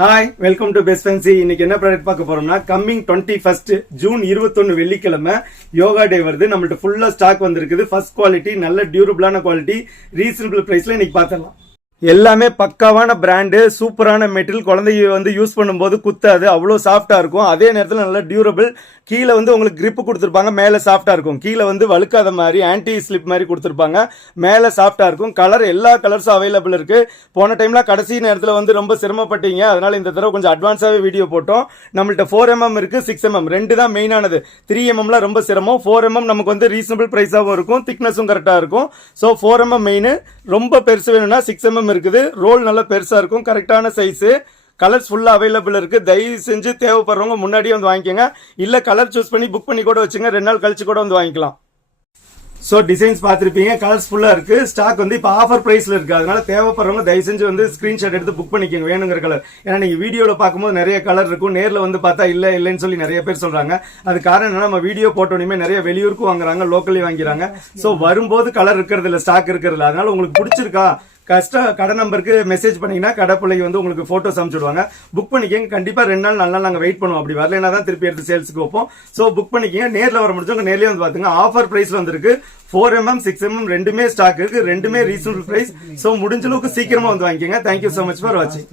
Hi, welcome to best fancy. இன்னைக்கு என்ன product பார்க்க போறோம்னா, கம்மிங் 21 ஜூன் 21 வெள்ளிக்கிழமை யோகா டே வருது. நம்மள்ட்ட ஃபுல்லா ஸ்டாக் வந்திருக்குது. ஃபர்ஸ்ட் குவாலிட்டி, நல்ல டியூரபிளான குவாலிட்டி, ரீசனபிள் பிரைஸ்ல இன்னைக்கு பார்த்துடலாம். எல்லாமே பக்காவான பிராண்டு, சூப்பரான மெட்டீரியல். குழந்தைங்க வந்து யூஸ் பண்ணும்போது குத்தாது, அவ்வளோ சாஃப்டா இருக்கும். அதே நேரத்தில் நல்ல டியூரபிள். கீழே வந்து உங்களுக்கு கிரிப் கொடுத்துருப்பாங்க, மேலே சாஃப்டா இருக்கும். கீழே வந்து வழுக்காத மாதிரி ஆன்டி ஸ்லிப் மாதிரி கொடுத்துருப்பாங்க, மேலே சாஃப்டா இருக்கும். கலர் எல்லா கலர்ஸும் அவைலபிள் இருக்கு. போன டைம்ல கடைசி நேரத்தில் வந்து ரொம்ப சிரமப்பட்டீங்க, அதனால இந்த தடவை கொஞ்சம் அட்வான்ஸாவே வீடியோ போட்டோம். நம்மள்ட்ட 4mm இருக்கு, 6mm ரெண்டு தான் மெயினானது. 3mmல ரொம்ப சிரமம். 4mm நமக்கு வந்து ரீசனபிள் பிரைஸாகவும் இருக்கும், திக்னஸும் கரெக்டா இருக்கும். So 4mm main. ரொம்ப பெருசு வேணும்னா 6mm இருக்குது. ரோல் நல்லா பெருசா இருக்கும், கரெக்டான சைஸ். கலர்ஸ் ஃபுல்லா அவைலபிள் இருக்கு. தயவு செஞ்சு தேவைப்படுறவங்க முன்னாடியே வந்து வாங்கிக்கோங்க. இல்ல கலர் சூஸ் பண்ணி புக் பண்ணி கூட வச்சுங்க, 2 நாள் கழிச்சு கூட வந்து வாங்கிக்கலாம். ஸோ டிசைன்ஸ் பார்த்துருப்பீங்க, கலர்ஸ் ஃபுல்லா இருக்கு. ஸ்டாக் வந்து இப்போ ஆஃபர் பிரைஸ்ல இருக்கு. அதனால தேவைப்படுறவங்க தயவு செஞ்சு வந்து ஸ்கிரீன்ஷாட் எடுத்து புக் பண்ணிக்கோங்க வேணுங்கிற கலர். ஏன்னா நீங்க வீடியோல பார்க்கும்போது நிறைய கலர் இருக்கும், நேரில் வந்து பார்த்தா இல்லைன்னு சொல்லி நிறைய பேர் சொல்றாங்க. அது காரணம் என்னன்னா, நம்ம வீடியோ போட்டோன்னே நிறைய வெளியூருக்கு வாங்குறாங்க, லோக்கல்லி வாங்கிறாங்க. ஸோ வரும்போது கலர் இருக்கிறது இல்லை, ஸ்டாக் இருக்கிறது இல்லை. அதனால உங்களுக்கு பிடிச்சிருக்கா, கடை நம்பருக்கு மெசேஜ் பண்ணீங்கன்னா கடை பிள்ளைங்க வந்து உங்களுக்கு போட்டோஸ் அனுப்பிச்சுடுவாங்க. புக் பண்ணிக்கங்க. கண்டிப்பா 2 நாள் 4 நாள் நாங்கள் வெயிட் பண்ணுவோம். அப்படி வரலன்னா தான் திருப்பி எடுத்து சேல்ஸுக்கு வைப்போம். ஸோ புக் பண்ணிக்கங்க. நேரில் வர முடிஞ்சவங்க நேர்லயே வந்து பாத்துங்க. ஆஃபர் பிரைஸ்ல வந்திருக்கு. 4mm 6mm ரெண்டுமே ஸ்டாக் இருக்கு, ரெண்டுமே ரீசனபிள் பிரைஸ். ஸோ முடிஞ்ச அளவுக்கு சீக்கிரமா வந்து வாங்கிக்கோங்க. தேங்க்யூ so much ஃபார் வாட்சிங்.